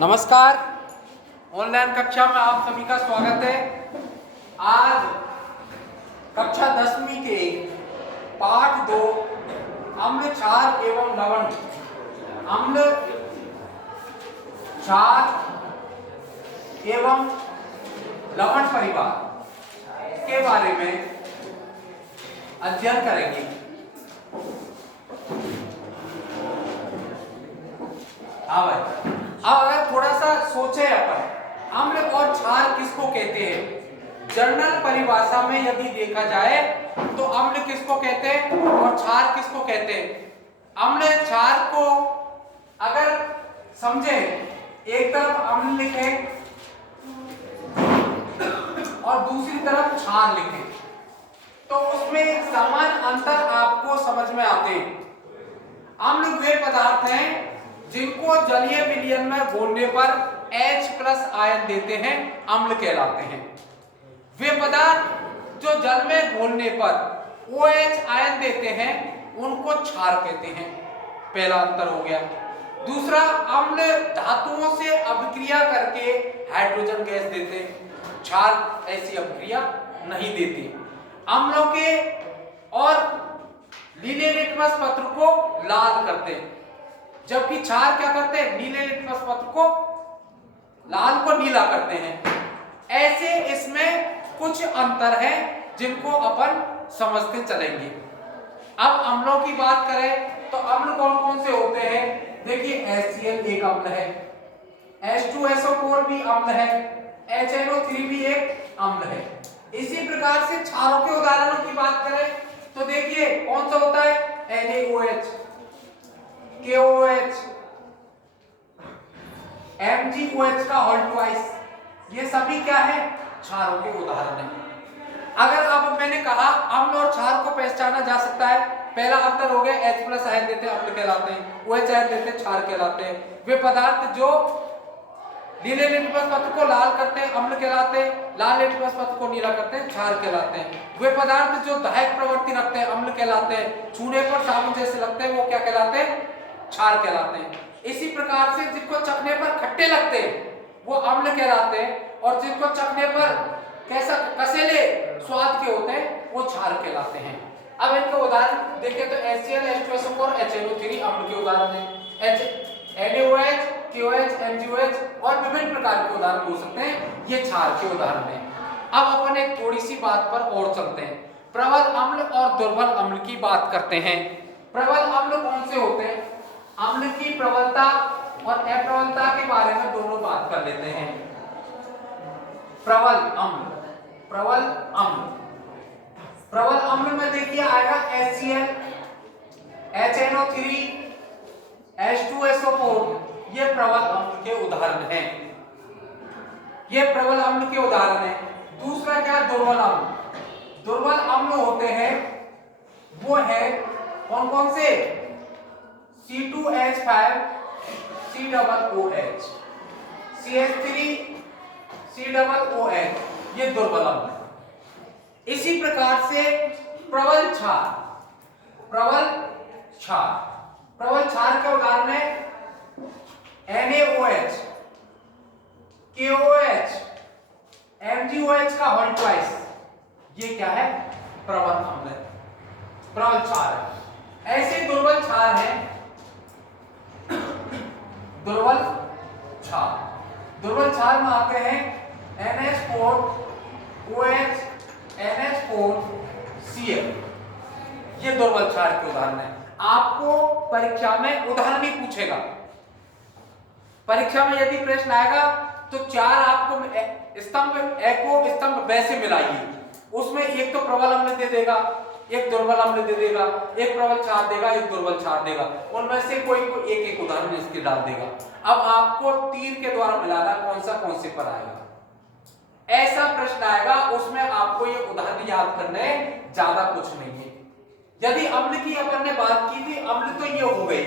नमस्कार। ऑनलाइन कक्षा में आप सभी का स्वागत है। आज कक्षा 10वीं के पाठ 2 अम्ल क्षार एवं लवण, अम्ल क्षार एवं लवण परिवार के बारे में अध्ययन करेंगे। हाँ भाई, अब अगर थोड़ा सा सोचे अपन, अम्ल और क्षार किसको कहते हैं? जर्नल परिभाषा में यदि देखा जाए तो अम्ल किसको कहते हैं और क्षार किसको कहते हैं? अम्ल क्षार को अगर समझे, एक तरफ अम्ल लिखे और दूसरी तरफ क्षार लिखे तो उसमें समान अंतर आपको समझ में आते हैं। अम्ल वे पदार्थ हैं जिनको जलीय विलयन में घोलने पर H+ आयन देते हैं, अम्ल कहलाते हैं। वे पदार्थ जो जल में घोलने पर OH आयन देते हैं उनको क्षार कहते हैं। पहला अंतर हो गया। दूसरा, अम्ल धातुओं से अभिक्रिया करके हाइड्रोजन गैस देते हैं, क्षार ऐसी अभिक्रिया नहीं देते। अम्लों के और नीले लिटमस पत्र को लाल करते हैं, जबकि क्षार क्या करते हैं? नीले लिटमस पत्र को लाल को नीला करते हैं। ऐसे इसमें कुछ अंतर है जिनको अपन समझते चलेंगे। अब अम्लों की बात करें तो अम्ल कौन कौन से होते हैं? देखिए, HCl एक अम्ल है, H2SO4 भी अम्ल है, HNO3 भी एक अम्ल है। इसी प्रकार से क्षारों के उदाहरणों की बात करें तो देखिए कौन सा होता है? NaOH, KOH, MgOH का होल ट्वाइस, ये सभी क्या है? क्षारों के उदाहरण हैं। अगर अब मैंने कहा अम्ल और क्षार को पहचाना जा सकता है, पहला अंतर हो गया, H+ आयन देते हैं अम्ल कहलाते हैं, OH आयन देते हैं क्षार कहलाते हैं। वे पदार्थ जो नीले लिटमस पत्र को लाल करते हैं अम्ल कहलाते हैं, लाल लिटमस पत्र को नीला करते हैं क्षार कहलाते हैं। वे पदार्थ जो दाहक प्रवृत्ति रखते हैं अम्ल कहलाते हैं, छूने पर साबुन जैसे लगते हैं वो क्या कहलाते हैं? क्षार कहलाते हैं। इसी प्रकार से जिनको चखने पर खट्टे लगते हैं वो अम्ल कहलाते हैं, और जिनको चखने पर कैसा कसेले स्वाद के होते हैं वो क्षार कहलाते हैं। अब इनके उदाहरण देखें तो HCl, H2SO4, HNO3 अम्ल के उदाहरण हैं। NaOH, KOH, MgOH और विभिन्न प्रकार के उदाहरण हो सकते हैं, ये क्षार के उदाहरण हैं। अब अपन एक थोड़ी सी बात पर और चलते हैं, प्रबल अम्ल और दुर्बल अम्ल की बात करते हैं। प्रबल अम्ल कौन से होते हैं? अम्ल की प्रबलता और अप्रबलता के बारे में दोनों बात कर लेते हैं। प्रबल अम्ल, प्रबल अम्ल, प्रबल अम्ल में देखिए आएगा HCl, HNO3, H2SO4, ये प्रबल अम्ल के उदाहरण हैं। ये प्रबल अम्ल के उदाहरण हैं। दूसरा क्या? दुर्बल अम्ल। दुर्बल अम्ल होते हैं वो है कौन कौन से? C2H5, COOH, CH3, COOH, ये दुर्बल अम्ल है। इसी प्रकार से प्रबल क्षार, प्रबल क्षार, प्रबल क्षार के उदाहरण है NaOH, KOH, MgOH का होल ट्वाइस, ये क्या है? प्रबल अम्ल है, प्रबल क्षार है। ऐसे दुर्बल क्षार है, दुर्बल क्षार, दुर्बल क्षार में आते हैं NH4, OH, NH4, Cl, ये दुर्बल क्षार के उदाहरण है। आपको परीक्षा में उदाहरण ही पूछेगा। परीक्षा में यदि प्रश्न आएगा तो चार आपको स्तंभ ए को स्तंभ ब से मिलाइए, उसमें एक तो प्रबल अम्ल दे देगा, एक दुर्बल अम्ल दे देगा, एक प्रबल क्षार देगा, एक दुर्बल क्षार देगा, उनमें से कोई एक एक उदाहरण इसके डाल देगा। अब आपको तीर के द्वारा मिलाना कौन से पर आएगा, ऐसा प्रश्न आएगा, उसमें आपको ये उदाहरण याद करने ज्यादा कुछ नहीं है। यदि अम्ल की अपन ने बात की थी, अम्ल तो ये हो गई,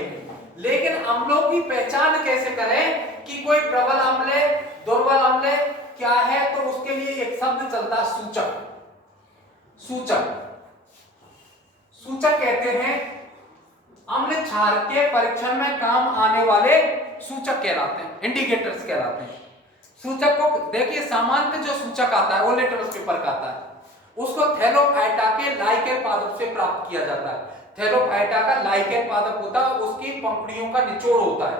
लेकिन अम्लों की पहचान कैसे करें कि कोई प्रबल अम्ल है, दुर्बल अम्ल है क्या है, तो उसके लिए एक शब्द चलता, सूचक। सूचक, सूचक कहते हैं अम्ल क्षार के परीक्षण में काम आने वाले सूचक कहलाते हैं, इंडिकेटर्स कहलाते हैं। सूचक को देखिए, सामान्य जो सूचक आता है वो लिटमस पेपर का आता है, उसको थैलोफाइटा के लाइकेन पादप से प्राप्त किया जाता है। थैलोफाइटा का लाइकेन पादप होता है, उसकी पंखुड़ियों का निचोड़ होता है,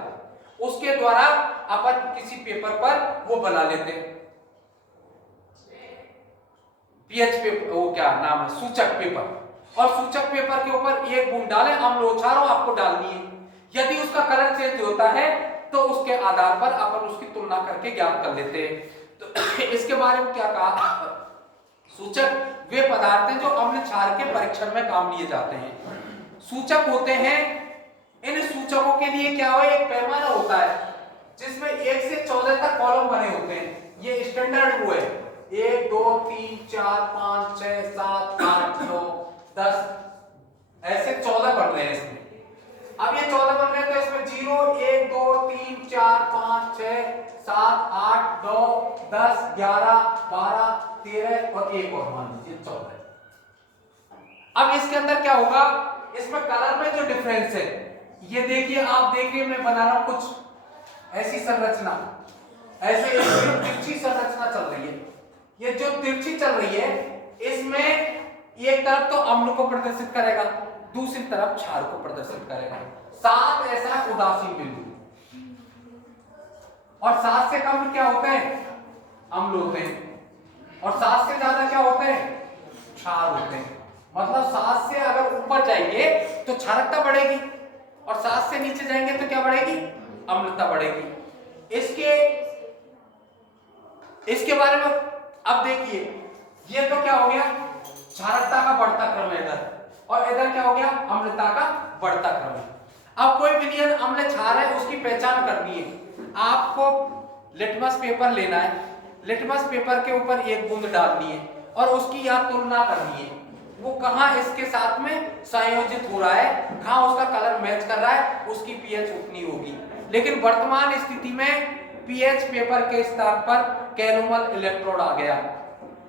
उसके द्वारा अपन किसी पेपर पर वो बना लेते हैं पीएच पेपर, वो क्या नाम है, सूचक पेपर। और सूचक पेपर के ऊपर एक बूंद डालें, अम्लोक्षारों आपको डालनी है। यदि उसका कलर चेंज होता है तो उसके आधार पर अपन उसकी तुलना करके ज्ञात कर लेते हैं। तो इसके बारे में क्या कहा, सूचक वे पदार्थ हैं जो अम्ल क्षार के परीक्षण में काम लिए जाते हैं। सूचक होते हैं, इन सूचकों के लिए क्या हो, एक पैमाना होता है जिसमें 1 से 14 तक कॉलम बने होते हैं। ये स्टैंडर्ड वो है, 1 2 3 4 5 6 7 8 9 10 ऐसे 14 बन रहे हैं इसमें। अब ये 14 बन रहे हैं तो इसमें 0 1 2 3 4 5 6 7 8 9 10 11 12 13 और एक और मान लीजिए 14। अब इसके अंदर क्या होगा, इसमें कलर में जो डिफरेंस है, ये देखिए, आप देखिए मैं बना रहा हूं कुछ ऐसी संरचना, ऐसे तिरछी संरचना चल रही है। ये जो तिरछी चल रही है, इसमें एक तरफ तो अम्ल को प्रदर्शित करेगा, दूसरी तरफ क्षार को प्रदर्शित करेगा। 7 ऐसा उदासीन बिंदु, और 7 से कम क्या होते हैं, अम्ल होते हैं, और 7 से ज्यादा क्या होते हैं, क्षार होते हैं। मतलब 7 से अगर ऊपर जाएंगे तो क्षारकता बढ़ेगी, और 7 से नीचे जाएंगे तो क्या बढ़ेगी, अम्लता बढ़ेगी। इसके बारे में अब देखिए, ये तो क्या हो गया, क्षारकता का बढ़ता क्रम है इधर, और इधर क्या हो गया, अम्लता का बढ़ता क्रम है। अब कोई विलयन अम्ल क्षार है, उसकी पहचान करनी है। आपको लिटमस पेपर लेना है, लिटमस पेपर के ऊपर एक बूंद डालनी है और उसकी यहाँ तुलना करनी है, वो कहाँ इसके साथ में संयोजित हो रहा है, कहाँ उसका कलर मैच कर रहा है, उसकी पीएच उतनी होगी। लेकिन वर्तमान स्थिति में पीएच पेपर के स्थान पर कैलोमल इलेक्ट्रोड आ गया।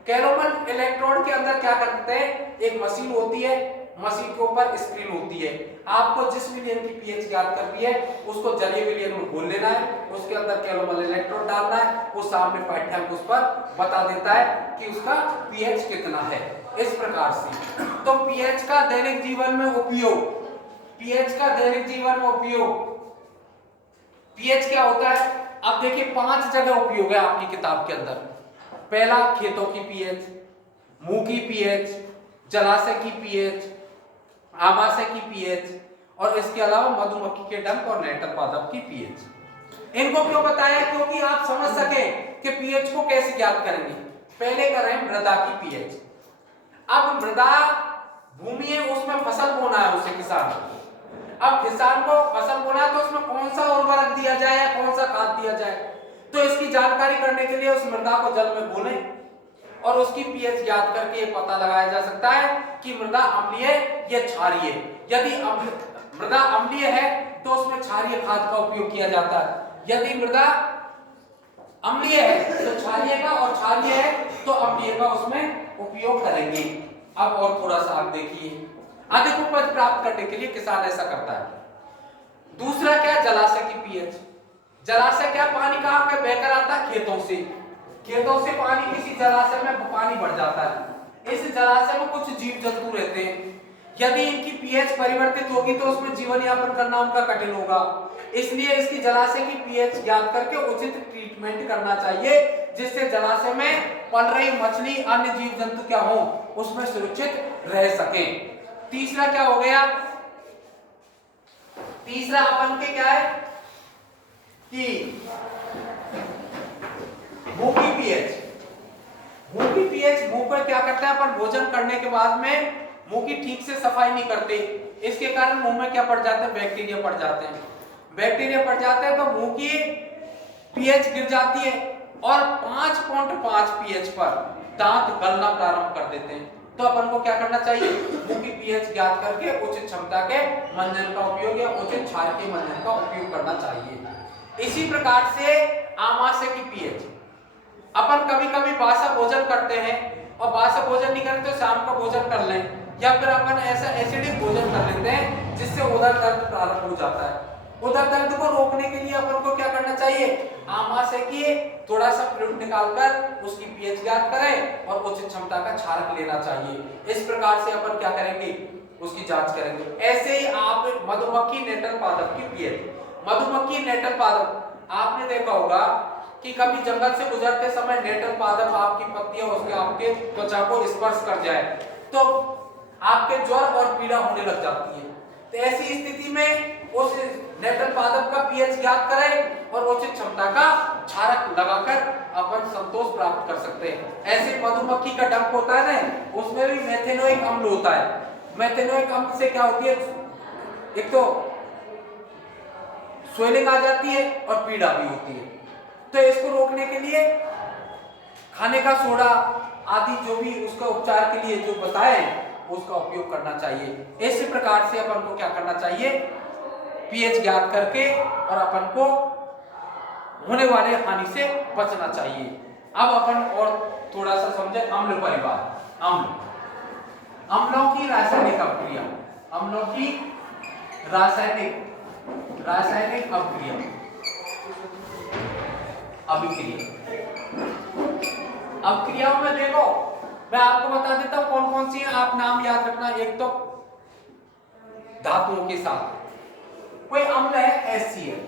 कैलोमल इलेक्ट्रोड के अंदर क्या करते हैं, एक मशीन होती है, मशीन के ऊपर स्क्रीन होती है। आपको जिस विलयन की पीएच ज्ञात करनी है उसको जलीय विलयन में घोल लेना है, उसके अंदर कैलोमल इलेक्ट्रोड डालना है, वो सामने पाठ्यांक उस पर बता देता है कि उसका पीएच कितना है। इस प्रकार से तो पीएच का दैनिक जीवन में उपयोग, पीएच का दैनिक जीवन में उपयोग, पीएच क्या होता है, अब देखिए 5 जगह उपयोग है आपकी किताब के अंदर। पहला खेतों की पीएच, मुंह की पीएच, जलाशय की पीएच, आमाशय की पीएच, और इसके अलावा मधुमक्खी के डंक और नेटर पादप की पीएच। इनको क्यों बताया, क्योंकि आप समझ सके कि पीएच को कैसे ज्ञात करेंगे। पहले करें मृदा की पीएच। अब मृदा भूमि है, उसमें फसल बोना है उसे किसान, अब किसान को फसल बोना है तो उसमें कौन सा उर्वरक दिया जाए या कौन सा खाद दिया जाए, तो इसकी जानकारी करने के लिए उस मृदा को जल में बोले और उसकी पीएच ज्ञात करके ये पता लगाया जा सकता है कि मृदा अम्लीय या क्षारीय। यदि मृदा अम्लीय है तो उसमें क्षारीय खाद का उपयोग किया जाता है, यदि मृदा अम्लीय है तो क्षारीय का, और क्षारीय है तो अम्लीय का उसमें उपयोग करेंगे। अब और थोड़ा सा आप देखिए, अधिक उपज प्राप्त करने के लिए किसान ऐसा करता है। दूसरा क्या, जलाशय की पीएच। जलाशय क्या, पानी कहां पे बहकर आता है, खेतों से, खेतों से पानी किसी जलाशय में पानी बढ़ जाता है। इस जलाशय में कुछ जीव जंतु रहते हैं, यदि इनकी पीएच परिवर्तित होगी तो उसमें जीवन यापन करना उनका कठिन होगा, इसलिए इसकी जलाशय की पीएच ज्ञात करके उचित ट्रीटमेंट करना चाहिए, जिससे जलाशय में पल रही मछली, अन्य जीव जंतु क्या हो, उसमें सुरक्षित रह सके। तीसरा क्या हो गया, तीसरा अपन के क्या है कि मुंह की पीएच। मुंह की पीएच, मुंह पर क्या करता है, अपन भोजन करने के बाद में मुंह की ठीक से सफाई नहीं करते, इसके कारण मुंह में क्या पड़ जाते हैं, बैक्टीरिया पड़ जाते हैं। बैक्टीरिया पड़ जाते हैं तो मुंह की पीएच गिर जाती है और 5.5 पीएच पर दांत गलना प्रारंभ कर देते हैं। तो अपन को क्या करना चाहिए, मुंह की पीएच ज्ञात करके उचित क्षमता के मंजन का उपयोग या उचित क्षार के मंजन का उपयोग करना चाहिए। इसी प्रकार से आमाशय की पीएच, अपन कभी कभी बासा भोजन करते हैं और बासा भोजन नहीं करते तो शाम का भोजन कर लें, या फिर अपन ऐसा एसिडिक भोजन कर लेते हैं जिससे उदर दर्द प्रारंभ हो जाता है। उदर दर्द को रोकने के लिए अपन को क्या करना चाहिए, आमाशय की थोड़ा सा फ्लूइड निकालकर उसकी पीएच ज्ञात करें और उचित क्षमता का क्षारक लेना चाहिए। इस प्रकार से अपन क्या करेंगे, उसकी जांच करेंगे। ऐसे ही आप मधुमक्खी नेटल पादप की पीएच, मधुमक्खी नेटल पादप आपने देखा होगा कि कभी जंगल से गुजरते समय नेटल पादप आपकी पत्तियां उसके आपके त्वचा को स्पर्श कर जाए तो आपके ज्वर और पीड़ा होने लग जाती है। तो ऐसी स्थिति में उस नेटल पादप का पीएच ज्ञात करें और उचित क्षमता का क्षारक लगाकर अपन संतोष प्राप्त कर सकते हैं। ऐसे मधुमक्खी का डंक होता है ना, उसमें भी मेथेनोइक अम्ल होता है। मेथेनोइक अम्ल से क्या होती है, एक तो स्वेलिंग आ जाती है और पीड़ा भी होती है। तो इसको रोकने के लिए खाने का सोडा आदि जो भी उसका उपचार के लिए जो बताए उसका उपयोग करना चाहिए। इसी प्रकार से अपन को क्या करना चाहिए, पीएच ज्ञात करके और अपन को होने वाले हानि से बचना चाहिए। अब अपन और थोड़ा सा समझे अम्ल परिवार। अम्लों की रासायनिक अभिक्रिया, अम्लों की रासायनिक अभिक्रियाओं में देखो मैं आपको बता देता हूं कौन कौन सी है, आप नाम याद रखना। एक तो धातुओं के साथ कोई अम्ल है HCl,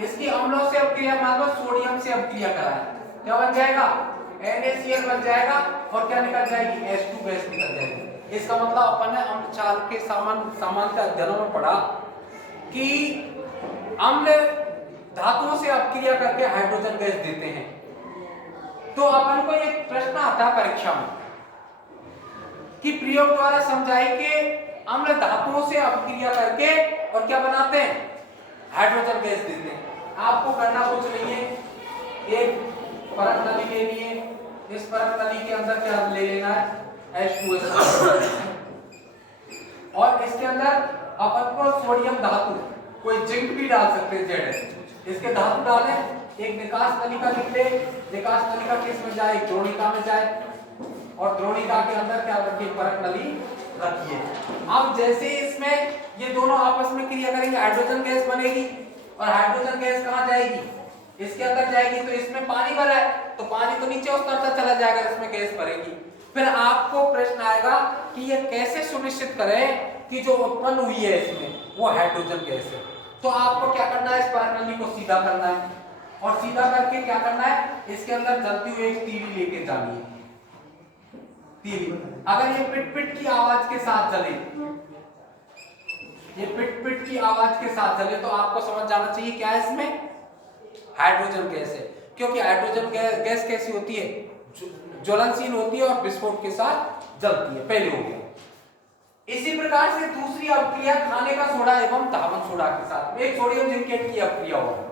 इसकी अम्लों से अभिक्रिया मान लो सोडियम से अभिक्रिया कराएं, क्या बन जाएगा, NaCl बन जाएगा और क्या निकल जाएगी, H2 गैस निकल जाएगी। इसका मतलब अपन ने अम्ल चाल के सामान्य अध्ययनों में पढ़ा कि अम्ल धातुओं से अभिक्रिया करके हाइड्रोजन गैस देते हैं। तो अपन को एक प्रश्न आता है परीक्षा में कि प्रयोग द्वारा समझाइए कि अम्ल धातुओं से अभिक्रिया करके और क्या बनाते हैं, हाइड्रोजन गैस देते हैं। आपको करना कुछ नहीं है, एक परत नली लेनी है, इस परत नली के अंदर क्या ले लेना है, H2SO और इसके अंदर अपन को सोडियम धातु, कोई जिंक भी डाल सकते हैं, जेड इसके धातु डालें, एक निकास नलिका लिख ले, निकास नलिका किस में जाए, द्रोणिका में जाए और द्रोणिका के अंदर क्या रखिए, परत नली रखिए। अब जैसे इसमें ये दोनों आपस में क्रिया करेंगे, हाइड्रोजन गैस बनेगी और हाइड्रोजन गैस कहां जाएगी, इसके अंदर जाएगी। तो इसमें पानी भरा है तो पानी तो नीचे उतरता चला जाएगा, इसमें गैस भरेगी। फिर आपको प्रश्न आएगा कि ये कैसे सुनिश्चित करें कि जो उत्पन्न हुई है इसमें वो हाइड्रोजन गैस है। तो आपको क्या करना है, इस परत नली को सीधा करना है और सीधा करके क्या करना है, इसके अंदर जलती हुई एक तीली लेके जानी है। तीली अगर ये पिट पिट की आवाज के साथ जले, ये पिट पिट की आवाज के साथ जले तो आपको समझ जाना चाहिए क्या है, इसमें हाइड्रोजन गैस है। क्योंकि हाइड्रोजन गैस कैसी होती है, ज्वलनशील होती है और विस्फोट के साथ जलती है, पहले हो गया। इसी प्रकार से दूसरी अभिक्रिया खाने का सोडा एवं धावन सोडा के साथ, एक सोडियम जिंकेट की अभिक्रिया होगी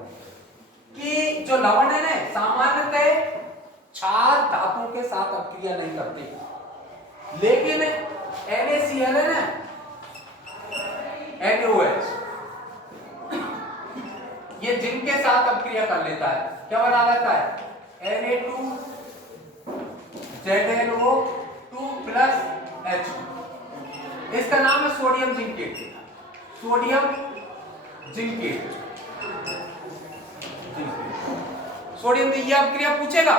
कि जो लवण है ना सामान्यतः क्षार धातुओं के साथ अभिक्रिया नहीं करते, लेकिन NaCl है ना, NaOH ये जिंक के साथ अभिक्रिया कर लेता है, क्या बना लेता है, Na2ZnO2 प्लस H। इसका नाम है sodium zincate, sodium zincate. Sodium ये अभिक्रिया पूछेगा,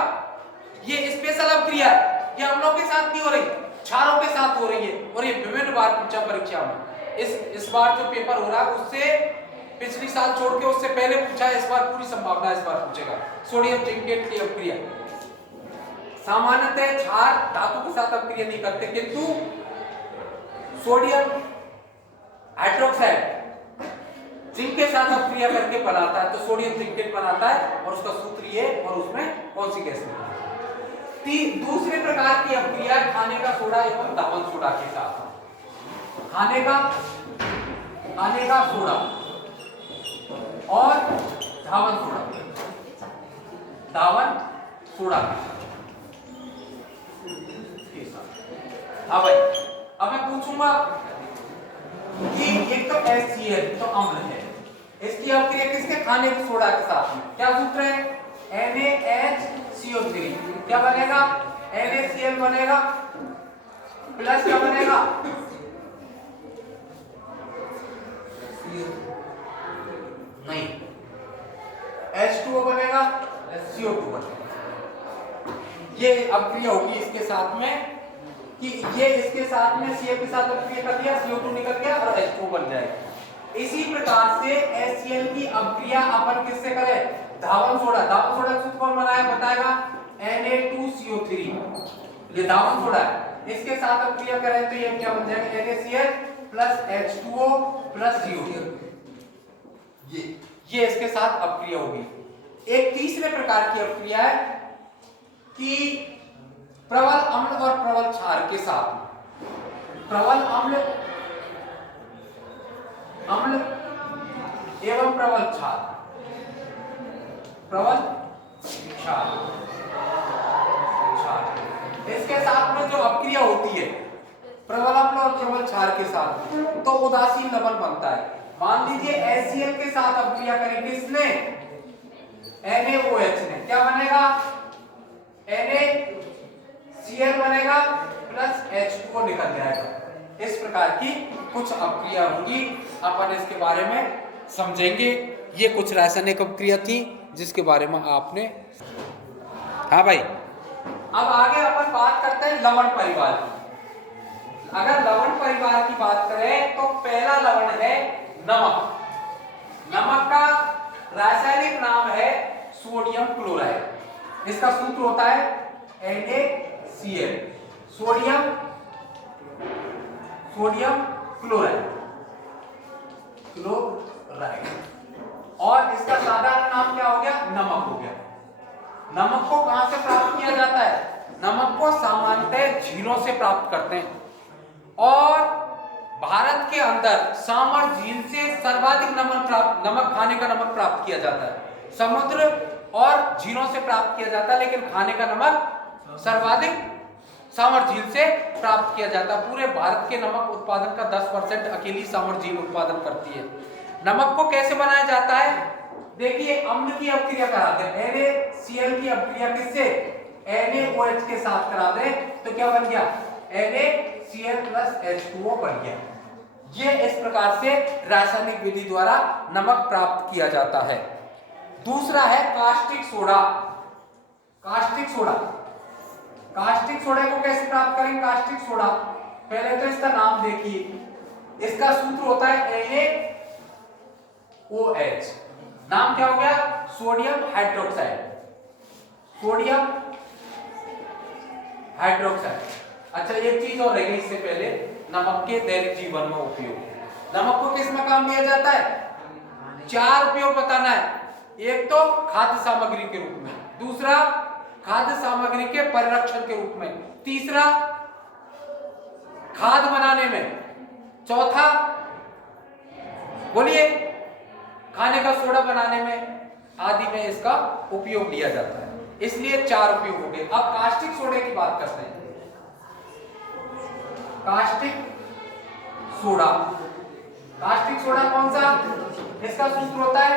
ये स्पेशल अभिक्रिया है, ये अम्लों के साथ नहीं हो रही, क्षारों के साथ हो रही है और ये विभिन्न बार पूछा परीक्षा में। इस बार जो पेपर हो रहा है उससे पिछली साल छोड़ के उससे पहले पूछा है, इस बार पूरी संभावना इस बार पूछेगा। सोडियम जिंकेट की अभिक्रिया सामान्यतः क्षार धातु के साथ अभिक्रिया नहीं करते, किंतु सोडियम हाइड्रोक्साइड जिंक के साथ अभिक्रिया करके बनाता है, तो सोडियम जिंकेट बनाता है और उसका सूत्र ये और उसमें कौन सी गैस निकलती है। दूसरे प्रकार की अभिक्रिया खाने का सोडा एवं धावन सोडा के साथ, खाने का सोडा और धावन सोडा के साथ। अब मैं पूछूंगा कि एक तो HCl तो अम्ल है, इसकी अभिक्रिया किसके, खाने के सोडा के साथ में, क्या सूत्र है, NaHCO3, क्या बनेगा, NaCl बनेगा प्लस क्या बनेगा, नहीं, H2O बनेगा, CO2 बनेगा। ये अभिक्रिया होगी इसके साथ में कि ये इसके साथ में Cl के साथ अभिक्रिया कर दिया, CO2 निकल गया और H2O बन जाएगा। इसी प्रकार से HCl की अभिक्रिया अपन किससे करें, धावन सोडा का सूत्र कौन बनाया बताएगा, Na2CO3, ये धावन सोडा है, इसके साथ अभिक्रिया करें तो ये क्या बन जाएगा, NaCl plus H2O plus CO2, ये इसके साथ अभिक्रिया होगी। एक तीसरे प्रकार की अभिक्रिया है कि प्रबल अम्ल और प्रबल क्षार के साथ, प्रबल अम्ल एवं प्रबल क्षार, प्रबल क्षार, इसके साथ में जो अभिक्रिया होती है प्रबल अम्ल और प्रबल क्षार के साथ, तो उदासीन लवण बनता है। मान लीजिए HCl के साथ अभिक्रिया करें किसने, NaOH ने, क्या बनेगा, NaCl बनेगा प्लस H2O निकल जाएगा। इस प्रकार की कुछ अभिक्रिया होगी, अपन इसके बारे में समझेंगे। ये कुछ रासायनिक अभिक्रिया थी जिसके बारे में आपने, हाँ भाई। अब आगे अपन बात करते हैं लवण परिवार की। अगर लवण परिवार की बात करें तो पहला लवण है नमक। नमक का रासायनिक नाम है सोडियम क्लोराइड। इसका सूत्र होता है NaCl, सोडियम क्लोराइड, और इसका साधारण नाम क्या हो गया, नमक हो गया। नमक को कहां से प्राप्त किया जाता है, नमक को सामान्यतः झीलों से प्राप्त करते हैं, और भारत के अंदर सामर झील से सर्वाधिक नमक खाने का नमक प्राप्त किया जाता है। समुद्र और झीलों से प्राप्त किया जाता है, लेकिन खाने का नमक सर्वाधिक सामर झील से प्राप्त किया जाता है। पूरे भारत के नमक उत्पादन का 10% अकेली सामर झील उत्पादन करती है। नमक को कैसे बनाया जाता है, देखिए अम्ल की अभिक्रिया कराते हैं, NaCl की अभिक्रिया किससे, NaOH के साथ करा दें तो क्या बन गया, NaCl प्लस H2O बन गया। ये इस प्रकार से रासायनिक विधि द्वारा नमक प्राप्त किया जाता है। दूसरा है कास्टिक सोडा। कास्टिक सोडा को कैसे प्राप्त करेंगे, कास्टिक सोडा, पहले तो इसका नाम देखिए, इसका सूत्र होता है NaOH, नाम क्या हो गया, सोडियम हाइड्रोक्साइड, सोडियम हाइड्रोक्साइड। अच्छा एक चीज और रह गई इससे पहले, नमक के दैनिक जीवन में उपयोग। नमक को किस में काम लिया जाता है, 4 उपयोग बताना है। एक तो खाद्य सामग्री के रूप में, दूसरा खाद्य सामग्री के परिरक्षण के रूप में, तीसरा खाद बनाने में, चौथा बोलिए खाने का सोडा बनाने में आदि में इसका उपयोग लिया जाता है। इसलिए 4 उपयोग हो गए। अब कास्टिक सोडे की बात करते हैं। कास्टिक सोडा कौन सा, इसका सूत्र होता है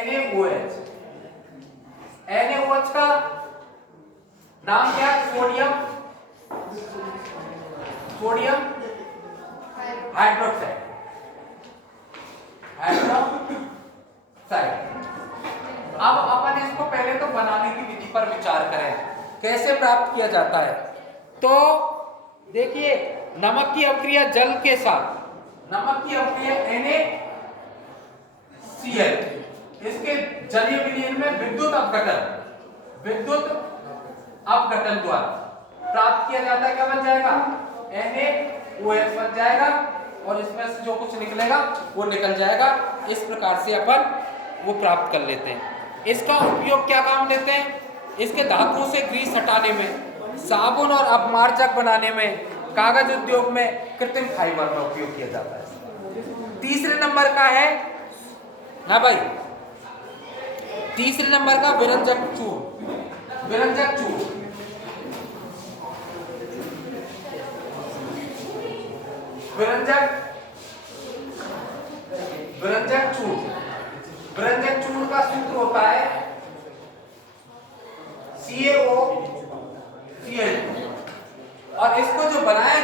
NaOH। NaOH का नाम क्या है, सोडियम हाइड्रोक्साइड। अब अपन इसको पहले तो बनाने की विधि पर विचार करें, कैसे प्राप्त किया जाता है। तो देखिए नमक की अभिक्रिया जल के साथ, नमक की अभिक्रिया NaCl, इसके जलीय विलयन में विद्युत अपघटन द्वारा प्राप्त किया जाता है। क्या बन जाएगा, NaOH बन जाएगा, और इसमें से जो कुछ निकलेगा वो निकल जाएगा। इस प्रकार से अपन वो प्राप्त कर लेते हैं। इसका उपयोग क्या काम लेते हैं, इसके धातुओं से ग्रीस हटाने में, साबुन और अपमार्जक बनाने में, कागज उद्योग में, कृत्रिम फाइबर में उपयोग किया जाता है। तीसरे नंबर का है, हाँ भाई, तीसरे नंबर का विरंजक चूर्ण। विरंजक चूर्ण का सूत्र होता है CaOCl2, और इसको जो बनाया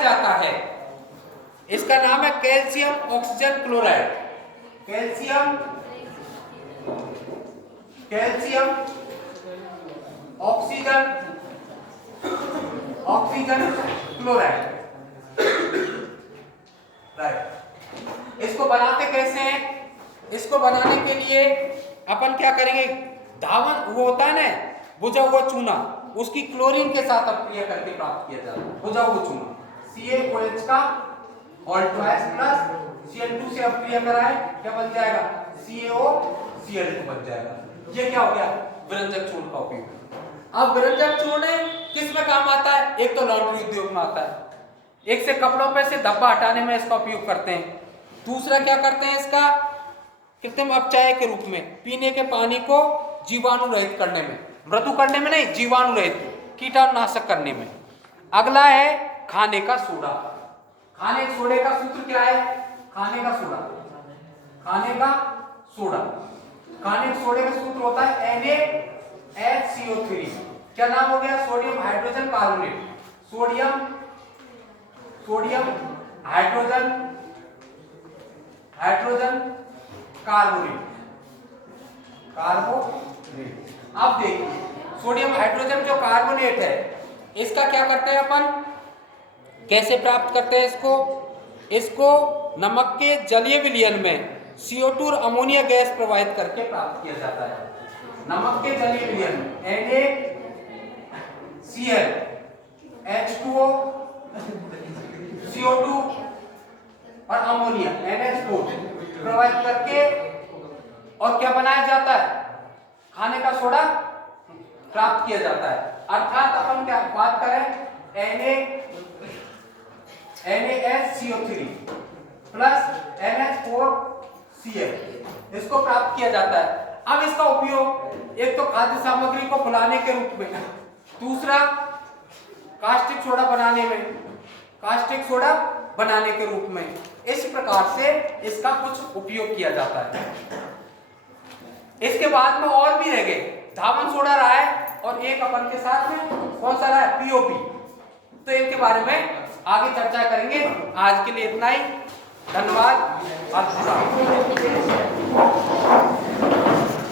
calcium calcium oxygen oxygen chloride. Right, इसको बनाते कैसे हैं? इसको बनाने के लिए अपन क्या करेंगे, धावन वो होता है ना बुझा हुआ चूना, उसकी क्लोरीन के साथ अपक्रिया करके प्राप्त किया जाता है। बुझा हुआ चूना CaOH का ऑल्टवाइस प्लस Cl2 से अपक्रिया कराए, क्या बन जाएगा? CaOCl2 बन जाएगा। ये क्या हो गया? विरंजक चूर्ण का उपयोग। अब विरंजक चूर्ण किस में काम आता है? एक तो लॉन्ड्री उद्योग में आता है, एक से कपड़ों पे से धब्बा हटाने में इसका उपयोग करते हैं। दूसरा क्या करते हैं, इसका कृत्रिम अपचायक के रूप में पीने के पानी को जीवाणु रहित करने में, मृदु करने में नहीं, जीवाणु रहित कीटाणुनाशक करने में। अगला है खाने का सोडा। खाने के सोडे का सूत्र क्या है? खाने का सोडा खाने का सोडा खाने के सोडे का सूत्र होता है NaHCO3। क्या नाम हो गया? Sodium hydrogen carbonate. Sodium hydrogen carbonate. अब देखिए, सोडियम हाइड्रोजन जो कार्बोनेट है, इसका क्या करते हैं अपन, कैसे प्राप्त करते हैं इसको नमक के जलीय विलयन में CO2 और अमोनिया गैस प्रवाहित करके प्राप्त किया जाता है। नमक के जलीय विलयन में NaCl H2O CO2 और अमोनिया NH4 प्रवाहित करके और क्या बनाया जाता है? खाने का सोडा प्राप्त किया जाता है। अर्थात अपन क्या बात करें, NaHCO3 प्लस NH4Cl, इसको प्राप्त किया जाता है। अब इसका उपयोग एक तो खाद्य सामग्री को फुलाने के रूप में, दूसरा कास्टिक सोडा बनाने के रूप में, इस प्रकार से इसका कुछ उपयोग किया जाता है। इसके बाद में और भी रह गए, धावन सोडा रहा है और एक अपन के साथ में कौन सा रहा है? POP। तो इनके बारे में आगे चर्चा करेंगे। आज के लिए इतना ही, धन्यवाद।